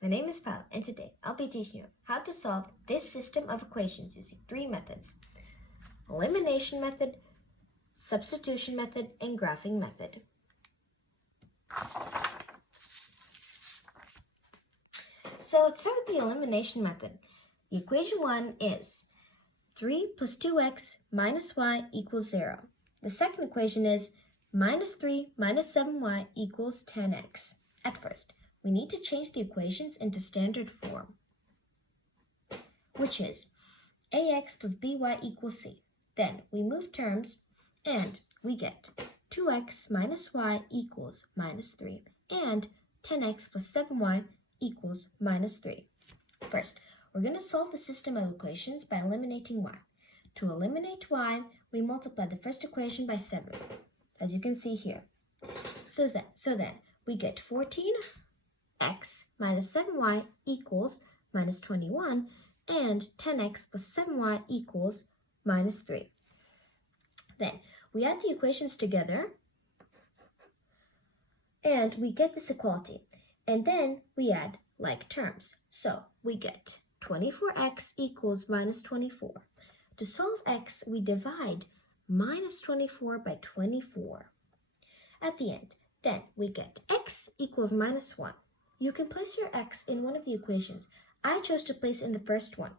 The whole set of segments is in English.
my name is Pal, and today I'll be teaching you how to solve this system of equations using three methods: elimination method, substitution method, and graphing method. So let's start with the elimination method. The equation 1 is 3 plus 2x minus y equals 0. The second equation is minus 3 minus 7y equals 10x. At first, we need to change the equations into standard form, which is ax plus by equals c. Then we move terms and we get 2x minus y equals minus 3 and 10x plus 7y equals minus 3. First, we're going to solve the system of equations by eliminating y. To eliminate y, we multiply the first equation by 7, as you can see here. So then we get 14x minus 7y equals minus 21, and 10x plus 7y equals minus 3. Then we add the equations together, and we get this equality. And then we add like terms. So we get 24x equals minus 24. To solve x, we divide minus 24 by 24. At the end, then we get x equals minus 1. You can place your x in one of the equations. I chose to place in the first one.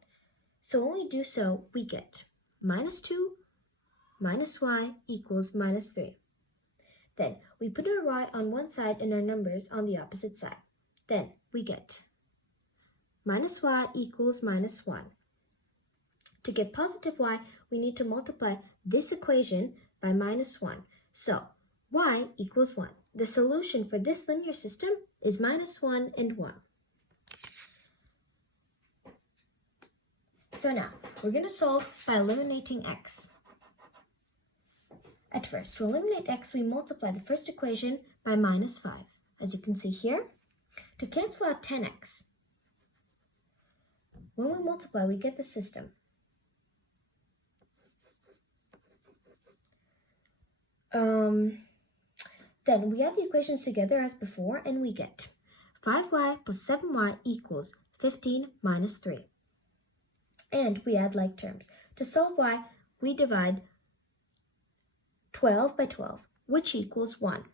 So when we do so, we get minus 2 minus y equals minus 3. Then we put our y on one side and our numbers on the opposite side. Then we get minus y equals minus 1. To get positive y, we need to multiply this equation by minus 1. So y equals 1. The solution for this linear system is minus 1 and 1. So now, we're going to solve by eliminating x. At first, to eliminate x, we multiply the first equation by minus 5, as you can see here. To cancel out 10x, when we multiply, we get the system. Then we add the equations together as before, and we get 5y plus 7y equals 15 minus 3. And we add like terms. To solve y, we divide 12 by 12, which equals 1.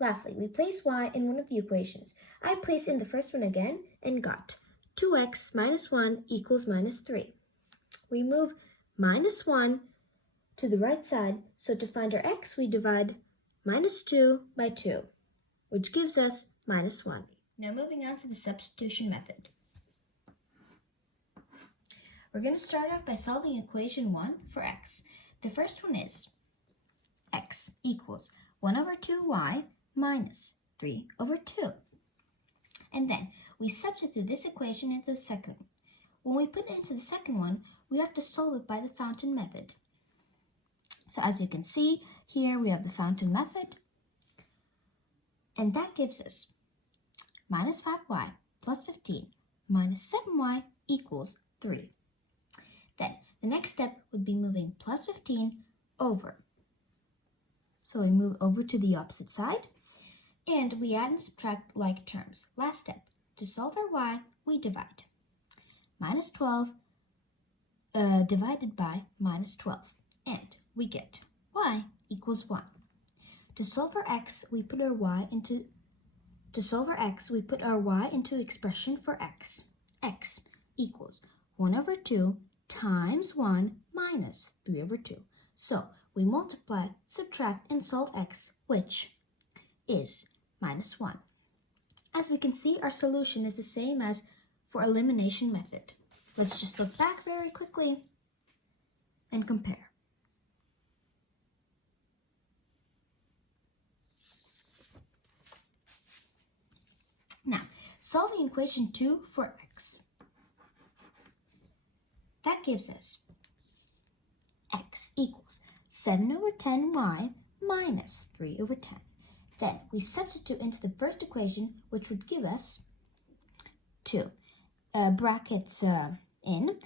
Lastly, we place y in one of the equations. I place in the first one again and got 2x minus 1 equals minus 3. We move minus 1 to the right side, so to find our x, we divide minus 2 by 2, which gives us minus 1. Now moving on to the substitution method. We're going to start off by solving equation 1 for x. The first one is x equals 1 over 2y minus 3 over 2. And then we substitute this equation into the second one. When we put it into the second one, we have to solve it by the fountain method. So as you can see, here we have the fountain method, and that gives us minus 5y plus 15 minus 7y equals 3. Then the next step would be moving plus 15 over. So we move over to the opposite side, and we add and subtract like terms. Last step, to solve our y, we divide minus 12 divided by minus 12. And we get y equals 1. To solve our x, we put our y into expression for x. X equals 1 over 2 times 1 minus 3 over 2. So we multiply, subtract, and solve x, which is minus 1. As we can see, our solution is the same as for elimination method. Let's just look back very quickly and compare. Now, solving equation 2 for x. That gives us x equals 7 over 10y minus 3 over 10. Then we substitute into the first equation, which would give us 2 brackets in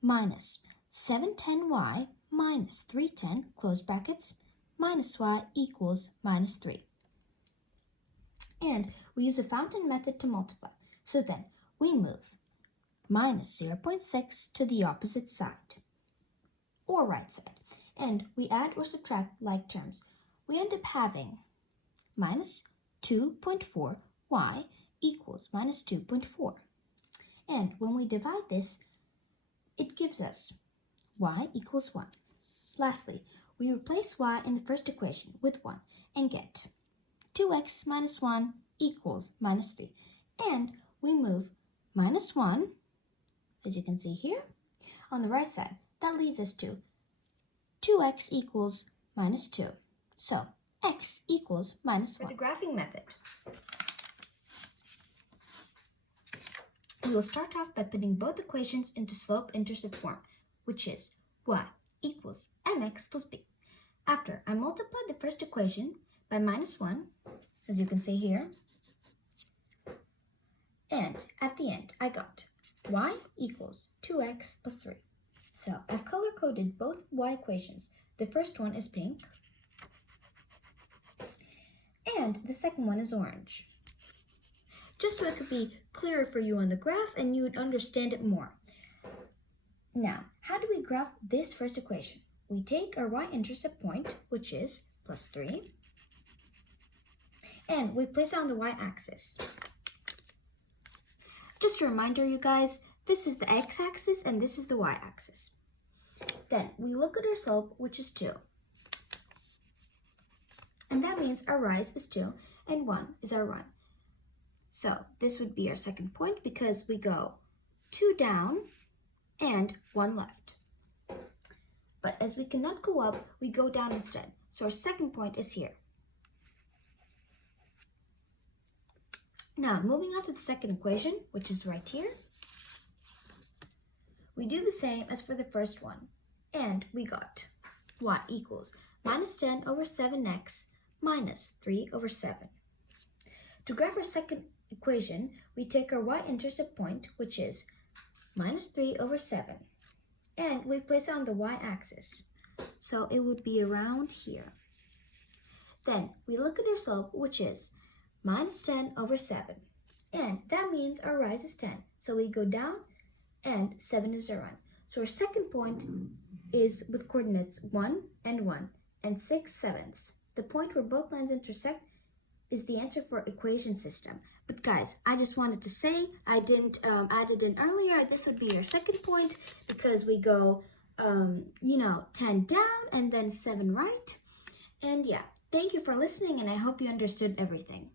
minus 710y minus 310, close brackets, minus y equals minus 3. And we use the fountain method to multiply. So then we move minus 0.6 to the opposite side, or right side. And we add or subtract like terms. We end up having minus 2.4y equals minus 2.4. And when we divide this, it gives us y equals 1. Lastly, we replace y in the first equation with 1 and get 2x minus 1 equals minus 3. And we move minus 1, as you can see here, on the right side. That leads us to 2x equals minus 2. So x equals minus 1. For the graphing method, we will start off by putting both equations into slope-intercept form, which is y equals mx plus b. After I multiply the first equation by minus 1, as you can see here, and at the end I got y equals 2x plus 3. So I've color-coded both y equations. The first one is pink, and the second one is orange, just so it could be clearer for you on the graph and you would understand it more. Now, how do we graph this first equation? We take our y-intercept point, which is plus 3, and we place it on the y-axis. Just a reminder, you guys, this is the x-axis and this is the y-axis. Then we look at our slope, which is 2. And that means our rise is 2 and 1 is our run. So this would be our second point because we go 2 down and 1 left. But as we cannot go up, we go down instead. So our second point is here. Now, moving on to the second equation, which is right here. We do the same as for the first one. And we got y equals minus 10 over 7x minus 3 over 7. To graph our second equation, we take our y-intercept point, which is minus 3 over 7, and we place it on the y-axis. So it would be around here. Then we look at our slope, which is minus 10 over 7, and that means our rise is 10. So we go down, and 7 is our run. So our second point is with coordinates 1 and 1 and 6/7. The point where both lines intersect is the answer for equation system. But guys, I just wanted to say, I didn't add it in earlier. This would be our second point because we go, 10 down and then 7 right. And yeah, thank you for listening and I hope you understood everything.